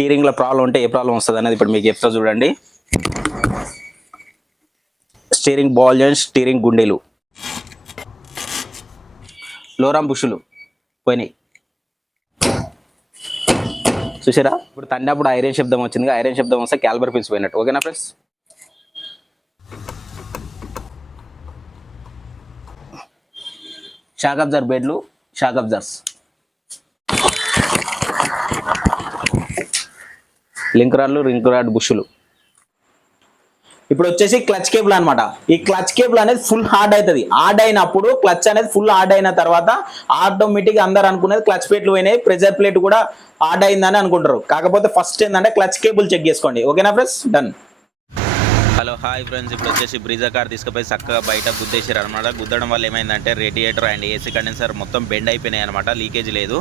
స్టీరింగ్లో problem ఉంటే ఏ problem వస్తుంది అనేది ఇప్పుడు మీకు చెప్తా చూడండి. స్టీరింగ్ బాల్ జాయింట్, స్టీరింగ్ గుండెలు, లోరాం బుషులు పోయినాయి చూసారా. ఇప్పుడు తన్నప్పుడు ఐరన్ శబ్దం వచ్చింది, ఐరన్ శబ్దం వస్తే క్యాలిబర్ పిన్స్ పోయినట్టు. ఓకేనా ఫ్రెండ్స్. షాక్ అబ్జర్ బెడ్లు, షాక్ అబ్జర్స్, లింక్ రాడ్లు, రింక్ రాడ్ బుషులు. ఇప్పుడు వచ్చేసి క్లచ్ కేబుల్ అనమాట. ఈ క్లచ్ కేబుల్ అనేది ఫుల్ హార్డ్ అవుతుంది. హార్డ్ అయినప్పుడు క్లచ్ అనేది ఫుల్ హార్డ్ అయిన తర్వాత ఆటోమేటిక్గా అందరు అనుకునేది క్లచ్ ప్లేట్లు పోయినాయి, ప్రెజర్ ప్లేట్ కూడా హార్డ్ అయిందని అనుకుంటారు. కాకపోతే ఫస్ట్ ఏంటంటే క్లచ్ కేబుల్ చెక్ చేసుకోండి. ఓకేనా friends, done. Hello hi friends, ఇప్పుడు వచ్చేసి బ్రీజా కార్ తీసుకుపోయి చక్కగా బయట గుద్దేశారు అనమాట. గుద్దడం వల్ల ఏమైందంటే రేడియేటర్ అండ్ ఏసీ కండెన్సర్ మొత్తం బెండ్ అయిపోయినాయి అనమాట. లీకేజ్ లేదు.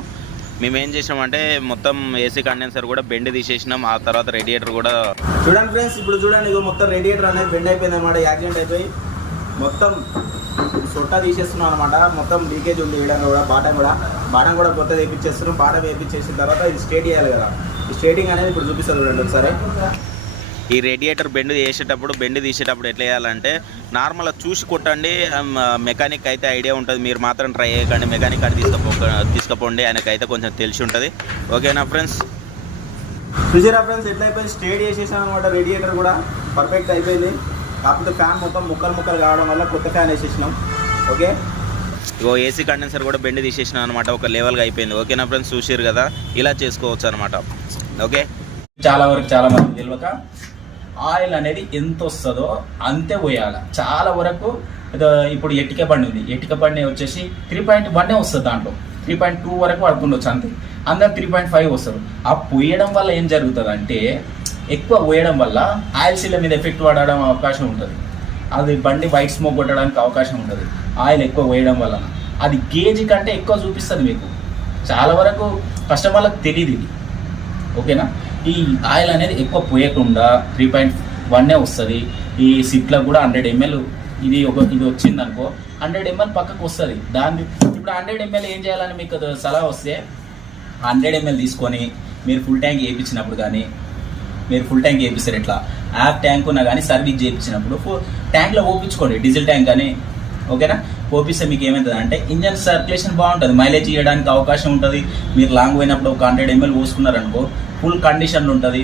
మేము ఏం చేసినామంటే మొత్తం ఏసీ కండెన్సర్ కూడా బెండ్ తీసేసినాం. ఆ తర్వాత రేడియేటర్ కూడా చూడండి ఫ్రెండ్స్, ఇప్పుడు చూడండి ఇక మొత్తం రేడియేటర్ అనేది బెండ్ అయిపోయింది అనమాట. యాక్సిడెంట్ అయిపోయి మొత్తం సొట్టా తీసేస్తున్నాం అనమాట. మొత్తం లీకేజ్ ఉంది. వేయడం కూడా బాటం కూడా కొత్తది వేయించేస్తున్నాం. బాటం వేయించేసిన తర్వాత ఇది స్ట్రేట్ చేయాలి కదా. ఈ స్ట్రేటింగ్ అనేది ఇప్పుడు చూపిస్తారు చూడండి ఒకసారి. ఈ రేడియేటర్ బెండ్ తీసేటప్పుడు ఎట్లా చేయాలంటే నార్మల్గా చూసి కొట్టండి. మెకానిక్ అయితే ఐడియా ఉంటుంది, మీరు మాత్రం ట్రై చేయకండి. మెకానిక్ అని తీసుకుపోండి, ఆయనకైతే కొంచెం తెలిసి ఉంటుంది. ఓకేనా ఫ్రెండ్స్. చూసారా ఫ్రెండ్స్, ఎట్లా అయిపోయింది, స్ట్రేట్ చేసేసాం అనమాట. రేడియేటర్ కూడా పర్ఫెక్ట్ అయిపోయింది. కాకపోతే ఫ్యాన్ మొత్తం ముక్కలు కావడం వల్ల కొత్త ఫ్యాన్ వేసేసినాం. ఓకే, ఇగో ఏసీ కండెన్సర్ కూడా బెండ్ తీసేసినాం అనమాట. ఒక లెవెల్గా అయిపోయింది. ఓకేనా ఫ్రెండ్స్, చూసారు కదా, ఇలా చేసుకోవచ్చు అనమాట. ఓకే, చాలా మంది తెలియక ఆయిల్ అనేది ఎంత వస్తుందో అంతే పోయాలి. చాలా వరకు ఇప్పుడు ఎట్టిక బండి ఉంది. ఎట్టిక బండి వచ్చేసి 3.1 వస్తుంది. దాంట్లో 3.2 వరకు పడుతుండొచ్చు అంతే. అందరు 3.5 వస్తారు. ఆ పోయడం వల్ల ఏం జరుగుతుంది అంటే, ఎక్కువ పోయడం వల్ల ఆయిల్ సీల మీద ఎఫెక్ట్ పడడం అవకాశం ఉంటుంది. అది బండి వైట్ స్మోక్ కొట్టడానికి అవకాశం ఉంటుంది ఆయిల్ ఎక్కువ పోయడం వలన. అది గేజ్ కంటే ఎక్కువ చూపిస్తుంది మీకు. చాలా వరకు కస్టమర్లకు తెలియదు ఇది. ఓకేనా. ఈ ఆయిల్ అనేది ఎక్కువ పోయకుండా 3.1 వస్తుంది. ఈ సిప్లకు కూడా 100 ml ఇది వచ్చింది అనుకో, 100 ml పక్కకు వస్తుంది. దాన్ని ఇప్పుడు 100 ml ఏం చేయాలని మీకు సలహా వస్తే, 100 ml తీసుకొని మీరు ఫుల్ ట్యాంక్ వేయించినప్పుడు కానీ, మీరు ఫుల్ ట్యాంక్ వేయిస్తారు ఎట్లా, యాప్ ట్యాంక్ ఉన్నా కానీ సర్వీస్ చేయించినప్పుడు ట్యాంక్లో పోపించుకోండి, డీజిల్ ట్యాంక్ కానీ. ఓకేనా. పోపిస్తే మీకు ఏమవుతుంది అంటే ఇంజన్ సర్క్యులేషన్ బాగుంటుంది, మైలేజ్ ఇవ్వడానికి అవకాశం ఉంటుంది. మీరు లాంగ్ పోయినప్పుడు ఒక 100 ml పోసుకున్నారనుకో ఫుల్ కండిషన్లు ఉంటుంది.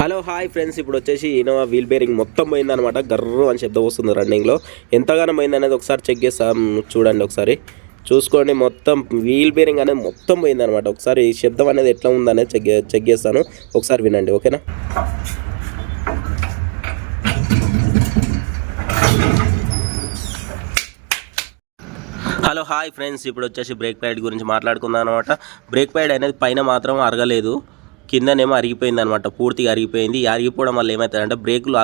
హలో హాయ్ ఫ్రెండ్స్, ఇప్పుడు వచ్చేసి ఇన్నోవా వీల్ బేరింగ్ మొత్తం పోయిందనమాట. గర్రు అని శబ్దం వస్తుంది రన్నింగ్లో. ఎంతగానో పోయిందనేది ఒకసారి చెక్ చేస్తాం చూడండి. ఒకసారి చూసుకోండి, మొత్తం వీల్ బేరింగ్ అనేది మొత్తం పోయిందనమాట. ఒకసారి ఈ శబ్దం అనేది ఎట్లా ఉందనేది చెక్ చేస్తాను, ఒకసారి వినండి. ఓకేనా. హలో హాయ్ ఫ్రెండ్స్, ఇప్పుడు వచ్చేసి బ్రేక్ ప్యాడ్ గురించి మాట్లాడుకుందాం అనమాట. బ్రేక్ ప్యాడ్ అనేది పైన మాత్రం అరగలేదు, కిందనేమో అరిగిపోయింది అనమాట. పూర్తిగా అరిగిపోయింది. అరిగిపోవడం వల్ల ఏమవుతుందంటే బ్రేకులు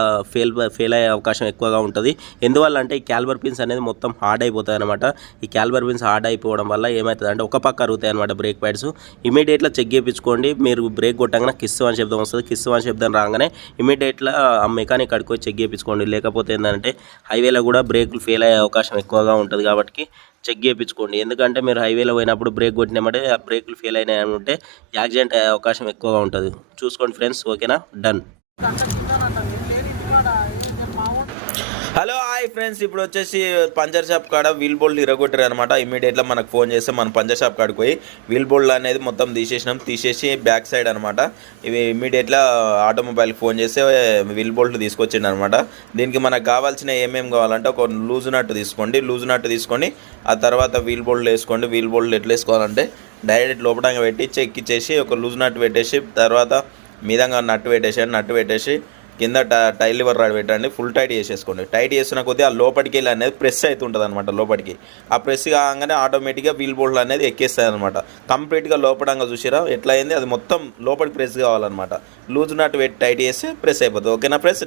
ఫెయిల్ అయ్యే అవకాశం ఎక్కువగా ఉంటుంది. ఎందువల్ల అంటే ఈ క్యాలిబర్ పిన్స్ అనేది మొత్తం హార్డ్ అయిపోతాయి అనమాట. ఈ క్యాలిబర్ పిన్స్ హార్డ్ అయిపోవడం వల్ల ఏమవుతుందంటే ఒక పక్క అరుగుతాయి అనమాట బ్రేక్ ప్యాడ్స్. ఇమీడియట్గా చెక్ చేయించుకోండి. మీరు బ్రేక్ కొట్టగానే కిస్సు అని శబ్దం వస్తుంది. కిస్సు అని శబ్దం రాగానే ఇమీడియట్గా ఆ మెకానిక్ అడుకొని చెక్ చేయించుకోండి. లేకపోతే ఏంటంటే హైవేలో కూడా బ్రేకులు ఫెయిల్ అయ్యే అవకాశం ఎక్కువగా ఉంటుంది. కాబట్టి చెక్ చేయించుకోండి. ఎందుకంటే మీరు హైవేలో పోయినప్పుడు బ్రేక్ కొట్టినామంటే ఆ బ్రేకులు ఫెయిల్ అయినాయి ఉంటే యాక్సిడెంట్ అయ్యే అవకాశం ఎక్కువగా ఉంటుంది. చూసుకోండి ఫ్రెండ్స్. ఓకేనా, డన్. హలో హాయ్ ఫ్రెండ్స్, ఇప్పుడు వచ్చేసి పంచర్ షాప్ కాడ వీల్ బోల్డ్ ఇరగొట్టారు అనమాట. ఇమీడియట్గా మనకు ఫోన్ చేస్తే మనం పంచర్ షాప్ కాడికి పోయి వీల్ బోల్డ్ అనేది మొత్తం తీసేసి బ్యాక్ సైడ్ అనమాట. ఇవి ఇమీడియట్గా ఆటోమొబైల్కి ఫోన్ చేస్తే వీల్ బోల్ట్ తీసుకొచ్చిండు అనమాట. దీనికి మనకు కావాల్సిన ఏమేమి కావాలంటే ఒక లూజ్ నట్ తీసుకొని ఆ తర్వాత వీల్ బోల్డ్ వేసుకోండి. వీల్ బోల్డ్ ఎట్లా వేసుకోవాలంటే డైరెక్ట్ లోపడంగా పెట్టించి ఎక్కిచ్చేసి ఒక లూజ్ నట్ పెట్టేసి తర్వాత మీదంగా నట్టు పెట్టేసి కింద టైల్ లివర్ రాడ్ పెట్టండి. ఫుల్ టైట్ చేసేసుకోండి. టైట్ చేసిన కొద్దీ ఆ లోపలికి వెళ్ళి అనేది ప్రెస్ అవుతుంటుంది అనమాట. లోపలికి ఆ ప్రెస్ కాగానే ఆటోమేటిక్గా వీల్ బోల్డ్ అనేది ఎక్కేస్తాయి అనమాట. కంప్లీట్గా లోపడంగా చూసిరా ఎట్లా అయింది, అది మొత్తం లోపలికి ప్రెస్ కావాలన్నమాట. లూజ్ నట్ పెట్టి టైట్ చేస్తే ప్రెస్ అయిపోతుంది. ఓకేనా ప్రెస్.